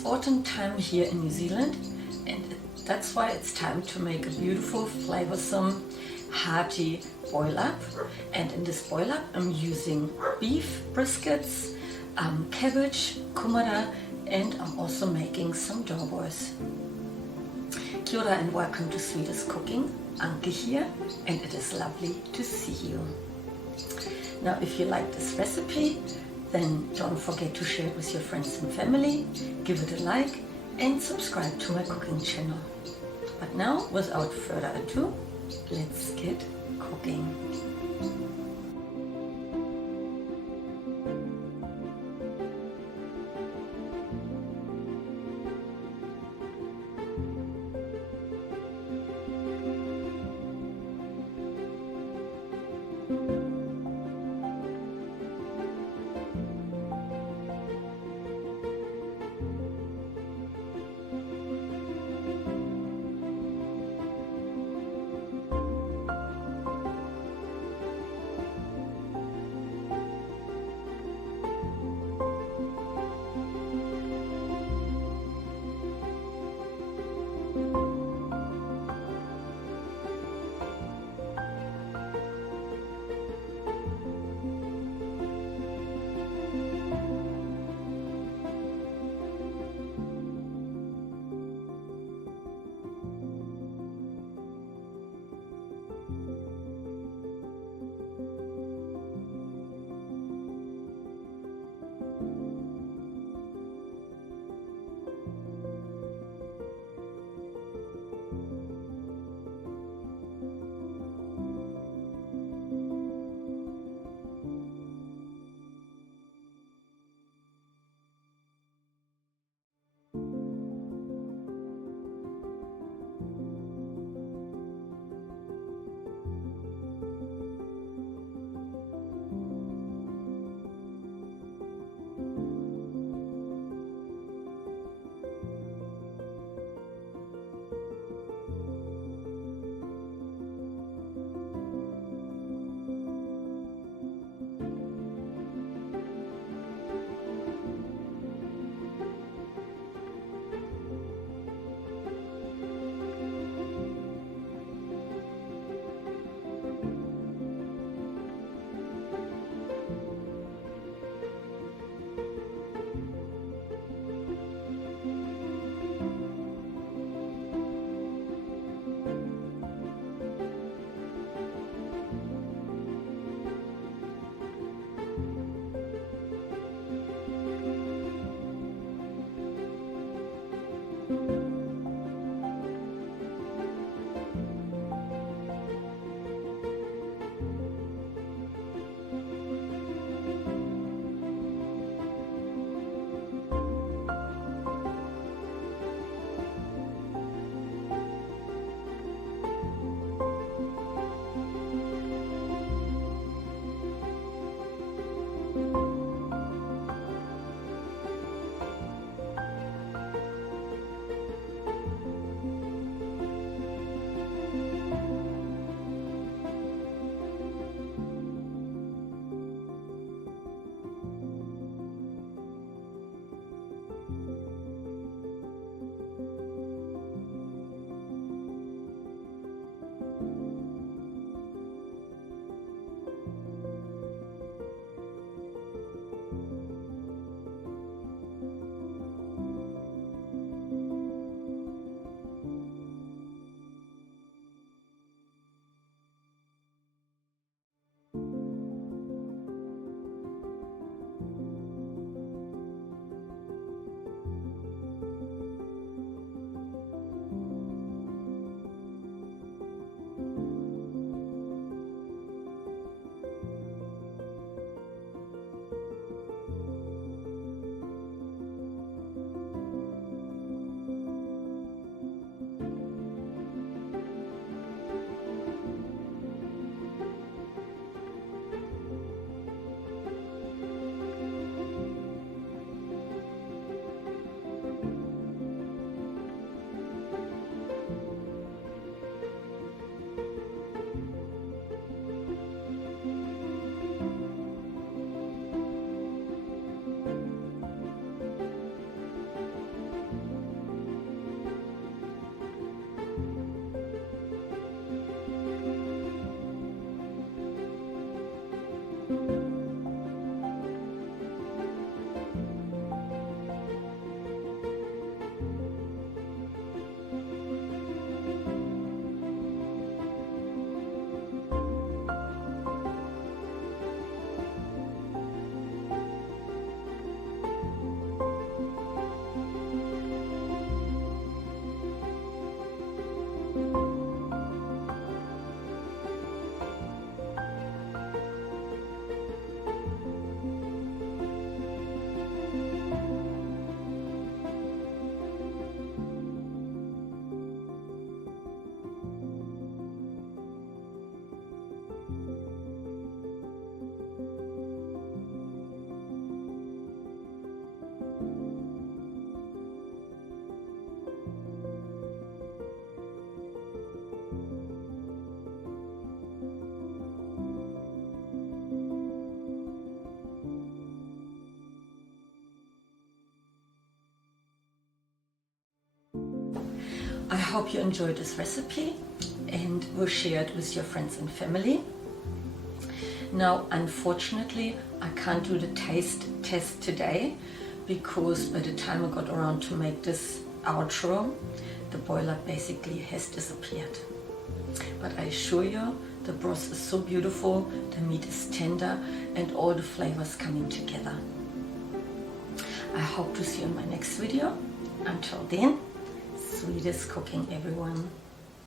It's autumn time here in New Zealand, and that's why it's time to make a beautiful, flavorsome, hearty boil up. And in this boil up I'm using beef briskets, cabbage, kumara, and I'm also making some doughboys. Kia ora and welcome to Sweetest Cooking. Anke here, and it is lovely to see you. Now if you like this recipe, then don't forget to share it with your friends and family, give it a like and subscribe to my cooking channel. But now, without further ado, let's get cooking. hope you enjoyed this recipe and will share it with your friends and family. Now, unfortunately, I can't do the taste test today because by the time I got around to make this outro, the boiler basically has disappeared. But I assure you, the broth is so beautiful, the meat is tender, and all the flavors coming together. I hope to see you in my next video. Until then, sweetest cooking, everyone.